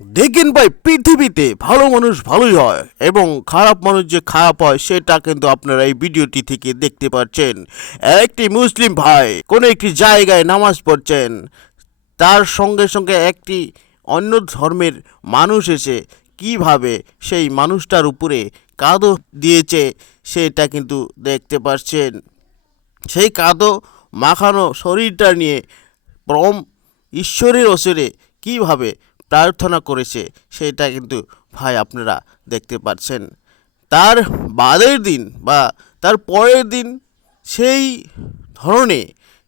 দেখেন ভাই, পৃথিবীতে ভালো মানুষ ভালোই হয় এবং খারাপ মানুষ যে খারাপ হয়, সেটা কিন্তু আপনারা এই ভিডিওটি থেকে দেখতে পাচ্ছেন। একটি মুসলিম ভাই কোনো একটি জায়গায় নামাজ পড়ছেন, তার সঙ্গে সঙ্গে একটি অন্য ধর্মের মানুষ এসে কীভাবে সেই মানুষটার উপরে কাদো দিয়েছে, সেটা কিন্তু দেখতে পাচ্ছেন। সেই কাদো মাখানো শরীরটা নিয়ে পরম ঈশ্বরের ওসরে কীভাবে প্রার্থনা করেছে, সেটা কিন্তু ভাই আপনারা দেখতে পাচ্ছেন। তার বাদের দিন বা তার পরের দিন সেই ধরনে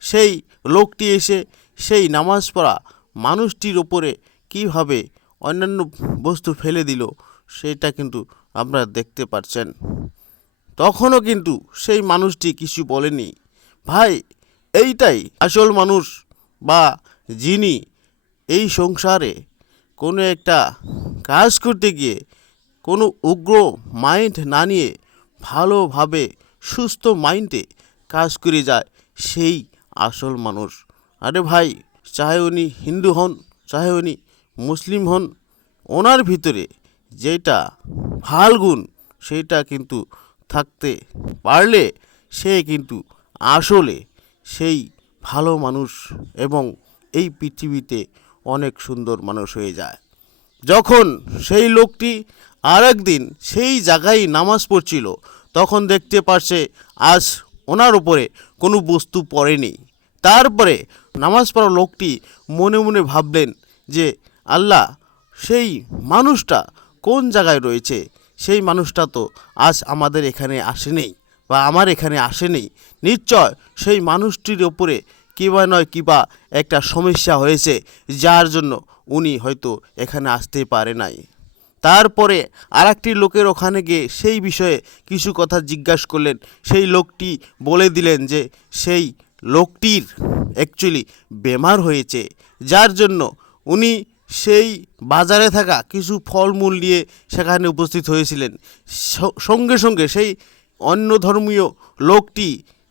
সেই লোকটি এসে সেই নামাজ পড়া মানুষটির ওপরে কীভাবে অন্যান্য বস্তু ফেলে দিল, সেটা কিন্তু আপনারা দেখতে পাচ্ছেন। তখনও কিন্তু সেই মানুষটি কিছু বলেনি। ভাই, এইটাই আসল মানুষ বা যিনি এই সংসারে কোনো একটা কাজ করতে গিয়ে কোনো উগ্র মাইন্ড না নিয়ে ভালোভাবে, সুস্থ মাইন্ডে কাজ করে যায় সেই আসল মানুষ। আরে ভাই, চাহে উনি হিন্দু হন, চাহে উনি মুসলিম হন, ওনার ভিতরে যেটা ভালো গুণ সেইটা কিন্তু থাকতে পারলে সে কিন্তু আসলে সেই ভালো মানুষ এবং এই পৃথিবীতে অনেক সুন্দর মানুষ হয়ে যায়। যখন সেই লোকটি আর একদিন সেই জায়গায় নামাজ পড়ছিল, তখন দেখতে পারছে আজ ওনার উপরে কোনো বস্তু পড়েনি। তারপরে নামাজ পড়া লোকটি মনে মনে ভাবলেন যে, আল্লাহ, সেই মানুষটা কোন জায়গায় রয়েছে? সেই মানুষটা তো আজ আমাদের এখানে আসেনি বা আমার এখানে আসেনি। নিশ্চয় সেই মানুষটির ওপরে কিবা নয় কিবা একটা সমস্যা হয়েছে, যার জন্য উনি হয়তো এখানে আসতে পারে নাই। তারপরে আরেকটি লোকের ওখানে গিয়ে সেই বিষয়ে কিছু কথা জিজ্ঞাসা করলেন। সেই লোকটি বলে দিলেন যে, সেই লোকটির অ্যাকচুয়ালি বেমার হয়েছে, যার জন্য উনি সেই বাজারে থাকা কিছু ফলমূল নিয়ে সেখানে উপস্থিত হয়েছিলেন। সঙ্গে সঙ্গে সেই অন্য ধর্মীয় লোকটি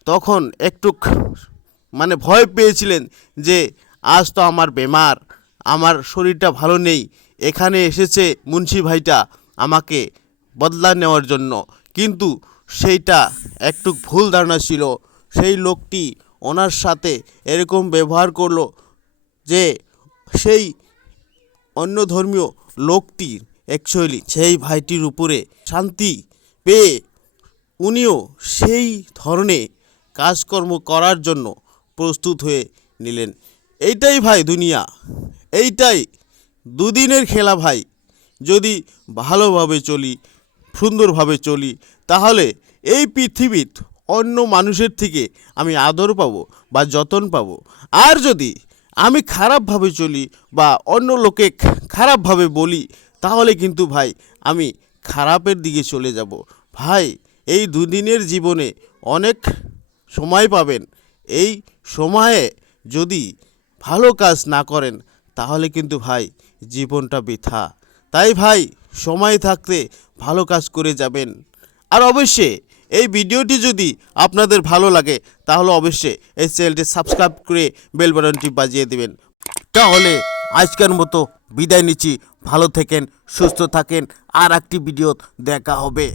তখন একটু মানে ভয় পেয়েছিলেন যে, আজ তো আমার বেমার, আমার শরীরটা ভালো নেই, এখানে এসেছে মুন্সি ভাইটা আমাকে বদলা নেওয়ার জন্য। কিন্তু সেইটা একটু ভুল ধারণা ছিল। সেই লোকটি ওনার সাথে এরকম ব্যবহার করল যে, সেই অন্য ধর্মীয় লোকটি অ্যাকচুয়ালি সেই ভাইটির উপরে শান্তি পেয়ে উনিও সেই ধরনে কাজকর্ম করার জন্য প্রস্তুত হয়ে নিলেন। এইটাই ভাই দুনিয়া, এইটাই দুদিনের খেলা ভাই। যদি ভালোভাবে চলি, সুন্দরভাবে চলি, তাহলে এই পৃথিবীর অন্য মানুষের থেকে আমি আদর পাবো বা যতন পাবো। আর যদি আমি খারাপভাবে চলি বা অন্য লোকে খারাপভাবে বলি, তাহলে কিন্তু ভাই আমি খারাপের দিকে চলে যাব। ভাই, এই দুদিনের জীবনে অনেক সময় পাবেন। এই সময়ে যদি ভালো কাজ না করেন, তাহলে কিন্তু ভাই জীবনটা বৃথা। তাই ভাই সময় থাকতে ভালো কাজ করে যাবেন। আর অবশ্যই এই ভিডিওটি যদি আপনাদের ভালো লাগে, তাহলে অবশ্যই এই চ্যানেলটি সাবস্ক্রাইব করে বেল বাটনটি বাজিয়ে দেবেন। তাহলে আজকের মতো বিদায় নিচ্ছি। ভালো থাকেন, সুস্থ থাকেন আর একটি ভিডিও দেখা হবে।